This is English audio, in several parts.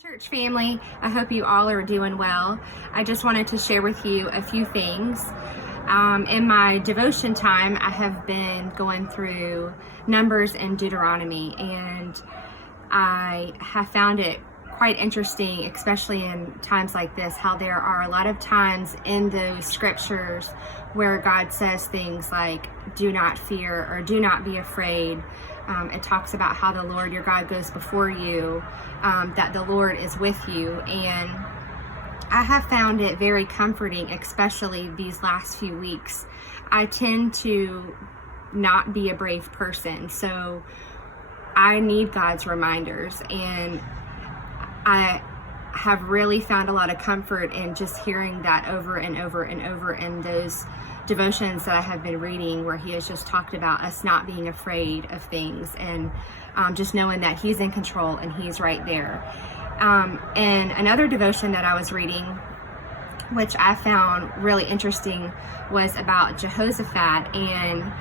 Church family, I hope you all are doing well. I just wanted to share with you a few things. In my devotion time, I have been going through Numbers and Deuteronomy, and I have found it quite interesting, especially in times like this, how there are a lot of times in those scriptures where God says things like, do not fear or do not be afraid. It talks about how the Lord your God goes before you, that the Lord is with you. And I have found it very comforting, especially these last few weeks. I tend to not be a brave person, so I need God's reminders, and I have really found a lot of comfort in just hearing that over and over and over in those devotions that I have been reading, where he has just talked about us not being afraid of things, and just knowing that he's in control and he's right there. And another devotion that I was reading, which I found really interesting, was about Jehoshaphat, and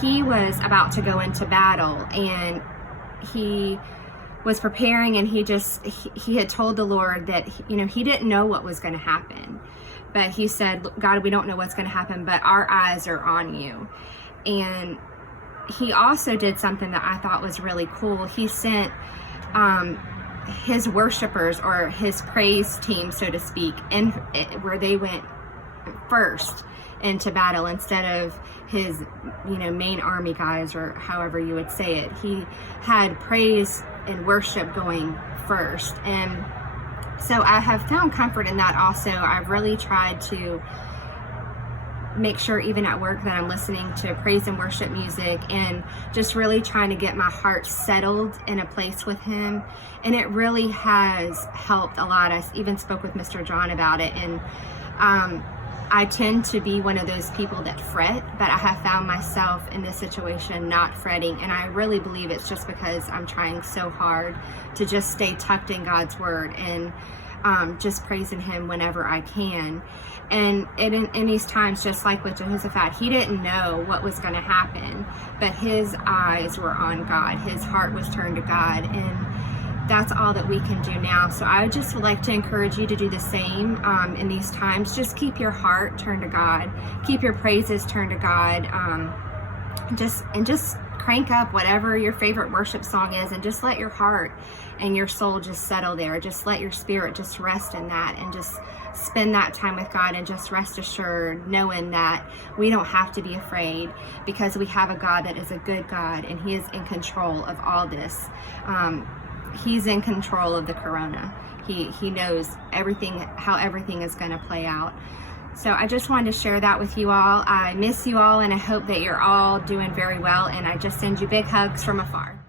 he was about to go into battle, and he was preparing, and he had told the Lord that he didn't know what was going to happen, but he said, God, we don't know what's going to happen, but our eyes are on you. And he also did something that I thought was really cool. He sent his worshipers, or his praise team, so to speak, where they went first into battle instead of his main army guys, or however you would say it. He had praise and worship going first, and so I have found comfort in that also. I've really tried to make sure, even at work, that I'm listening to praise and worship music, and just really trying to get my heart settled in a place with him. And it really has helped a lot. I even spoke with Mr. John about it, and I tend to be one of those people that fret, but I have found myself in this situation not fretting, and I really believe it's just because I'm trying so hard to just stay tucked in God's word and just praising him whenever I can. And in these times, just like with Jehoshaphat, he didn't know what was going to happen, but his eyes were on God. His heart was turned to God, and that's all that we can do now. So I just would like to encourage you to do the same in these times. Just keep your heart turned to God. Keep your praises turned to God. Just crank up whatever your favorite worship song is, and just let your heart and your soul just settle there. Just let your spirit just rest in that, and just spend that time with God, and just rest assured knowing that we don't have to be afraid, because we have a God that is a good God, and he is in control of all this. He's in control of the corona. He knows everything, how everything is going to play out. So I just wanted to share that with you all. I miss you all, and I hope that you're all doing very well, and I just send you big hugs from afar.